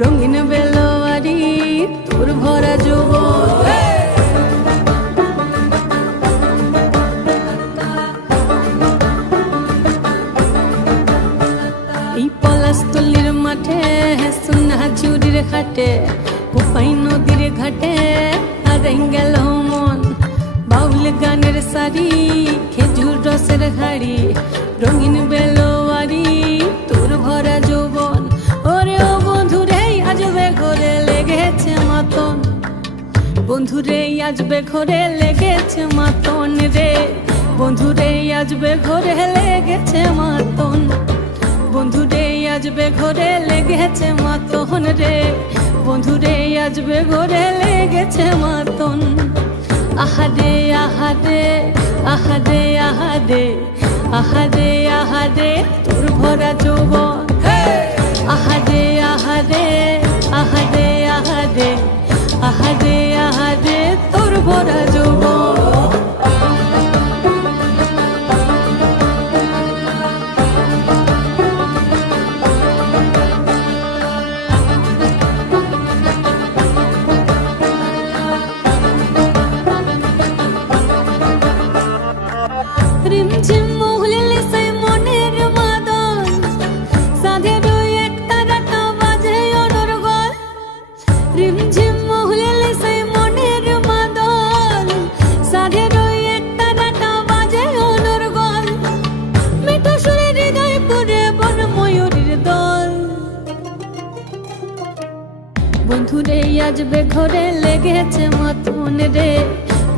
রঙিন বেলোয়ারি, তোর ভরা যৌবন এই পলাশতলির মাঠে সোনা চুরির ঘাটে কোপাই নদীর ঘাটে আর গেল মন। বাউল গানের শাড়ি খেজুর রসের হাড়ি, রঙিন বেলোয়ারি বন্ধুরে আজবে ঘরে লেগেছে মাতন রে। বন্ধুরে আজবে ঘরে লেগেছে মাতন। বন্ধুরে আজবে ঘরে লেগেছে মাতন রে। বন্ধুরে আজবে ঘরে লেগেছে মাতন। আহারে আহারে আহারে আহারে আহারে আহারে তোর ভরা যৌবন। বন্ধুরে আজবে ঘরে লেগেছে মতন রে।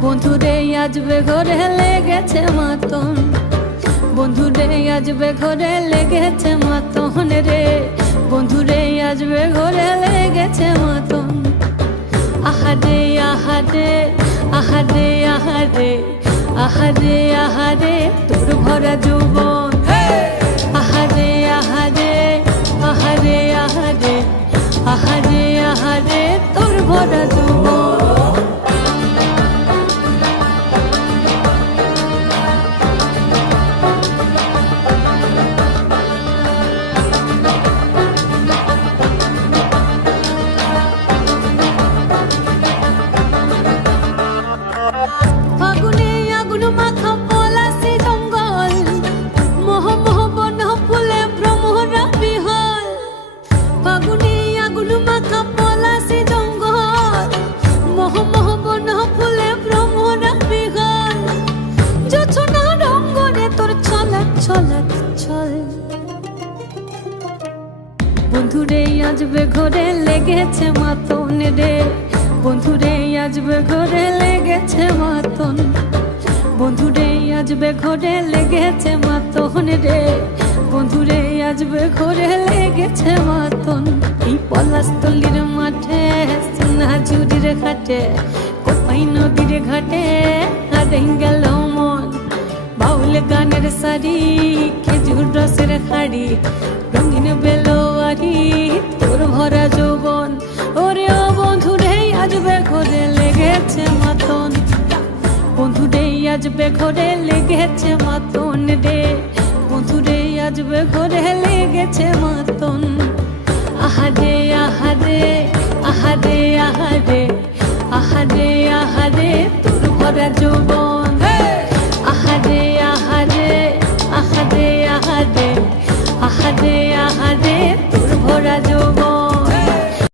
বন্ধুরে আজবে ঘরে লেগেছে মতন। বন্ধুরে আজবে ঘরে লেগেছে মতন রে। বন্ধুরে আজবে ঘরে লেগেছে মতন। আহারে আহারে আহারে আহারে আহারে আহারে, তোর ভরা যৌবন। বন্ধুরে আজবে ঘরে লেগেছে মাতন রে। বন্ধুরে আজবে ঘরে লেগেছে মাতন। বন্ধুরে আজবে ঘরে লেগেছে মাতন রে। বন্ধুরে আজবে ঘরে লেগেছে মাতন। এই পলাশতলির মাঠে, সোনা ঝুড়ির ঘাটে কোপাই নদীর ঘাটে আর গেল মন। বাউল গানের শাড়ি খেজুর রসের হাড়ি বেলোয়ারি তোর ভরা যৌবন, ওরে ও বন্ধু রে আজবে ঘরে লেগেছে মাতন। বন্ধু রে আজবে ঘরে লেগেছে মাতন রে। বন্ধু রে আজবে ঘরে লেগেছে মাতন। আহারে আহারে আহারে আহারে আহারে আহারে তোর ভরা যৌবন।